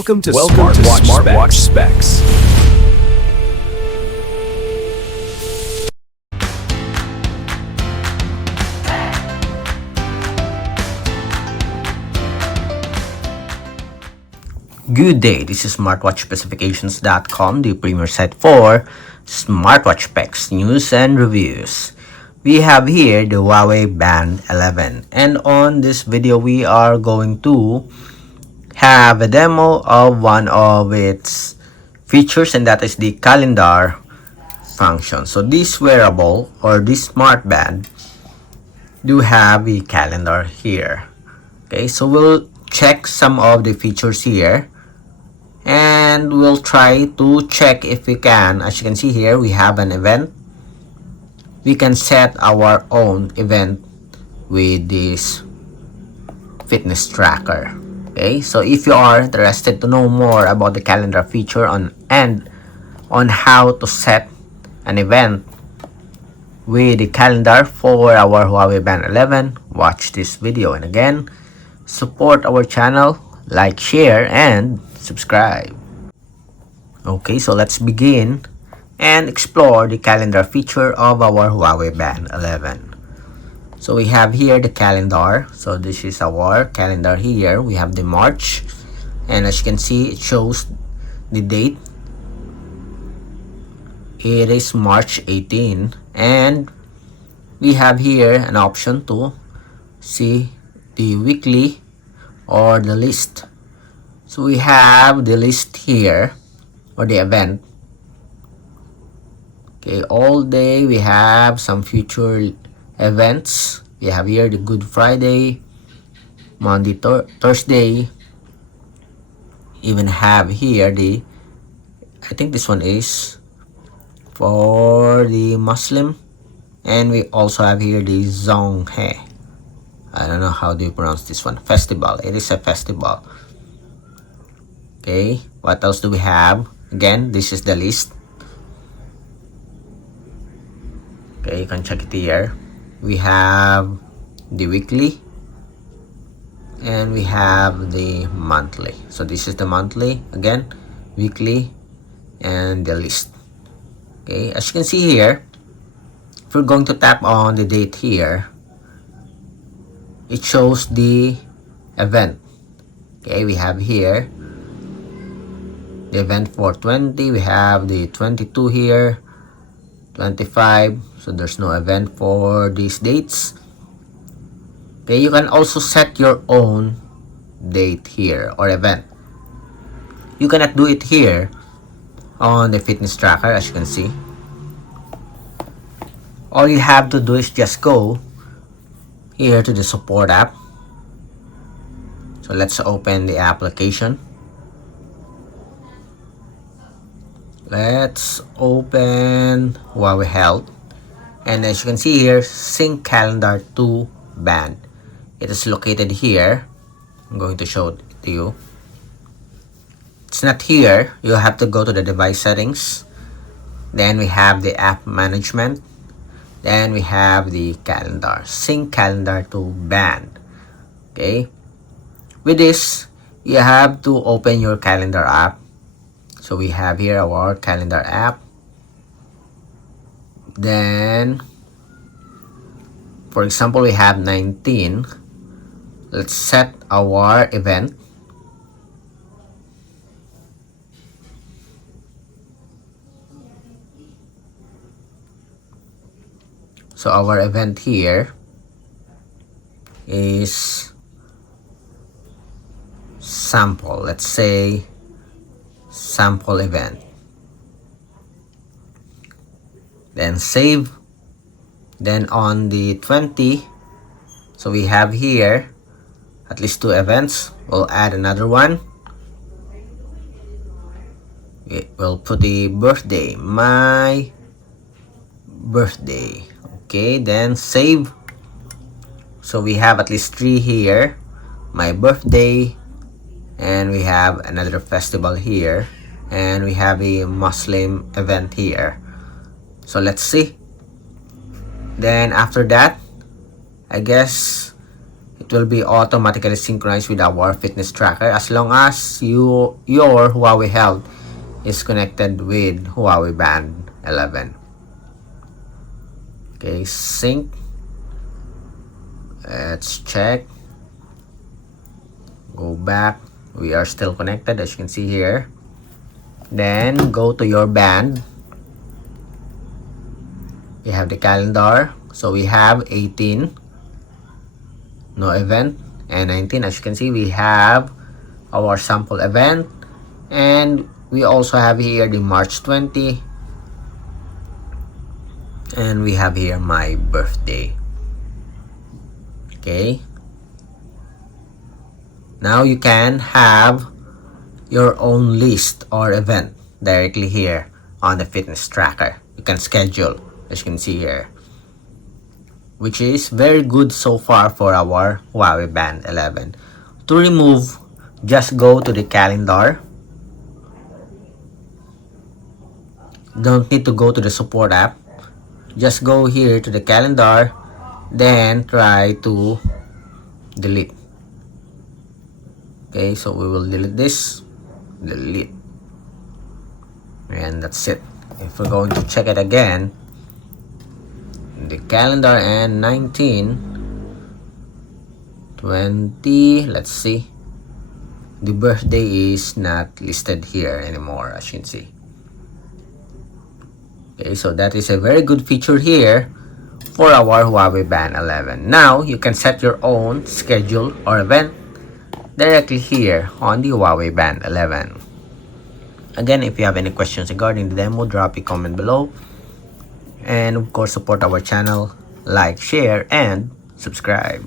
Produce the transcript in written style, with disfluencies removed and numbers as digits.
Welcome to Smartwatch Specs. Good day, this is smartwatchspecifications.com, the premier site for smartwatch specs, news, and reviews. We have here the Huawei Band 11, and on this video we are going to have a demo of one of its features, and that is the calendar function. So this wearable or this smart band do have a calendar here. Okay, so we'll check some of the features here, and we'll try to check if we can. As you can see here, we have an event. We can set our own event with this fitness tracker. Okay, so if you are interested to know more about the calendar feature on how to set an event with the calendar for our Huawei Band 11, watch this video. And again, support our channel, like, share, and subscribe. Okay, so let's begin and explore the calendar feature of our Huawei Band 11. So we have here the calendar. So this is our calendar here. We have the March, and as you can see, it shows the date. It is March 18, and we have here an option to see the weekly or the list. So we have the list here, or the event. Okay, all day we have some future events. We have here the Good Friday, Monday, Thursday. Even have here the, I think this one is for the Muslim, and we also have here the Zonghe. I don't know how do you pronounce this one. Festival. It is a festival. Okay, what else do we have? Again, this is the list. Okay, you can check it here. We have the weekly, and we have the monthly. So this is the monthly, again, weekly, and the list. Okay, as you can see here, if we're going to tap on the date here, it shows the event. Okay, we have here the event for 20. We have the 22 here, 25. So there's no event for these dates. Okay, you can also set your own date here or event. You cannot do it here on the fitness tracker, as you can see. All you have to do is just go here to the support app. So let's open the application. Let's open Huawei Health, and as you can see here, sync calendar to band. It is located here. I'm going to show it to you. It's not here. You have to go to the device settings. Then we have the app management. Then we have the calendar. Sync calendar to band. Okay. With this, you have to open your calendar app. So we have here our calendar app. Then, for example, we have 19. Let's set our event. So our event here is sample. Let's say sample event. Then save. Then on the 20, so we have here at least 2 events. We'll add another one. We'll put the birthday, my birthday. Okay, then save. So we have at least 3 here, my birthday, and we have another festival here, and we have a Muslim event here. So let's see. Then after that, I guess it will be automatically synchronized with our fitness tracker as long as your Huawei Health is connected with Huawei Band 11. Okay, sync. Let's check. Go back. We are still connected, as you can see here. Then go to your band. You have the calendar. So we have 18, no event, and 19. As you can see, we have our sample event, and we also have here the March 20, and we have here my birthday. Okay, now you can have your own list or event directly here on the fitness tracker. You can schedule, as you can see here, which is very good so far for our Huawei Band 11. To remove, just go to the calendar. Don't need to go to the support app. Just go here to the calendar, then try to delete. Okay, so we will delete this, delete, and that's it. If we're going to check it again, the calendar, and 19, 20, let's see, the birthday is not listed here anymore, as you can see. Okay, so that is a very good feature here for our Huawei Band 11. Now you can set your own schedule or event directly here on the Huawei Band 11. Again, if you have any questions regarding the demo, drop a comment below. And of course, support our channel, like, share, and subscribe.